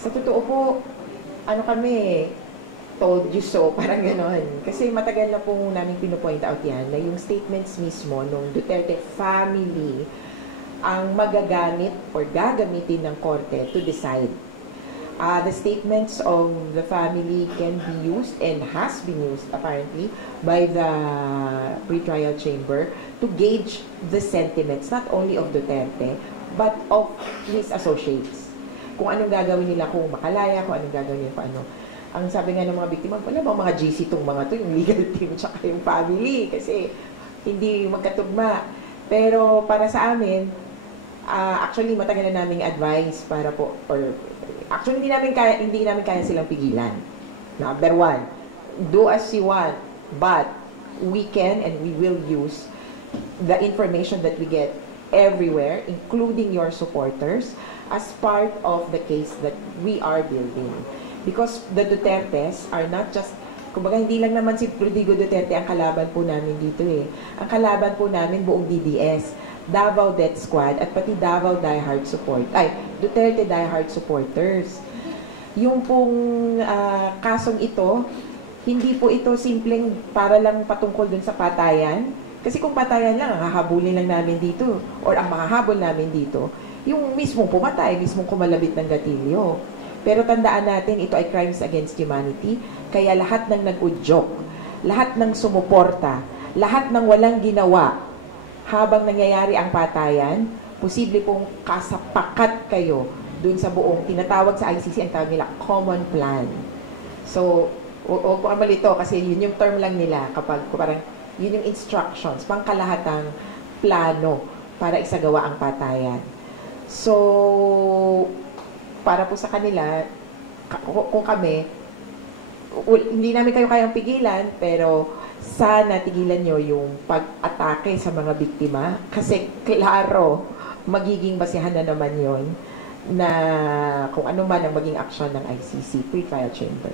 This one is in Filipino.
Sa totoo po, ano kami, told you so, parang gano'n. Kasi matagal na pong namin pinupoint out yan, na yung statements mismo nung Duterte family ang magagamit or gagamitin ng korte to decide. The statements of the family can be used and has been used apparently by the pre-trial chamber to gauge the sentiments not only of Duterte but of his associates. Kung anong gagawin nila, kung makalaya, kung anong gagawin nila, kung ano. Ang sabi nga ng mga biktima, wala bang mga GC itong mga to, yung legal team tsaka yung family, kasi hindi magkatugma. Pero para sa amin, actually matagal na naming advice para po, or actually hindi namin kaya silang pigilan. Number one, do as you want, but we can and we will use the information that we get everywhere, including your supporters, as part of the case that we are building. Because the Dutertes are not just, kumbaga hindi lang naman si Rodrigo Duterte ang kalaban po namin dito eh. Ang kalaban po namin buong DDS, Davao Death Squad, at pati Davao Diehard Duterte Diehard supporters. Yung pong kasong ito, hindi po ito simpleng para lang patungkol dun sa patayan. Kasi kung patayan lang, ang hahabulin lang namin dito, or ang makahabol namin dito, yung mismong pumatay, mismong kumalabit ng gatilyo. Pero tandaan natin, ito ay crimes against humanity, kaya lahat ng nag-udyok, lahat ng sumuporta, lahat ng walang ginawa, habang nangyayari ang patayan, posible pong kasapakat kayo dun sa buong, tinatawag sa ICC, ang tawag nila, common plan. So, huwag po malito kasi yun yung term lang nila kapag parang yun yung instructions, pangkalahatang plano para isagawa ang patayan. So, para po sa kanila, kung kami, hindi namin kayo kayang pigilan, pero sana tigilan nyo yung pag-atake sa mga biktima kasi klaro, magiging basihan na naman yon na kung ano man ang maging aksyon ng ICC pre-trial chamber.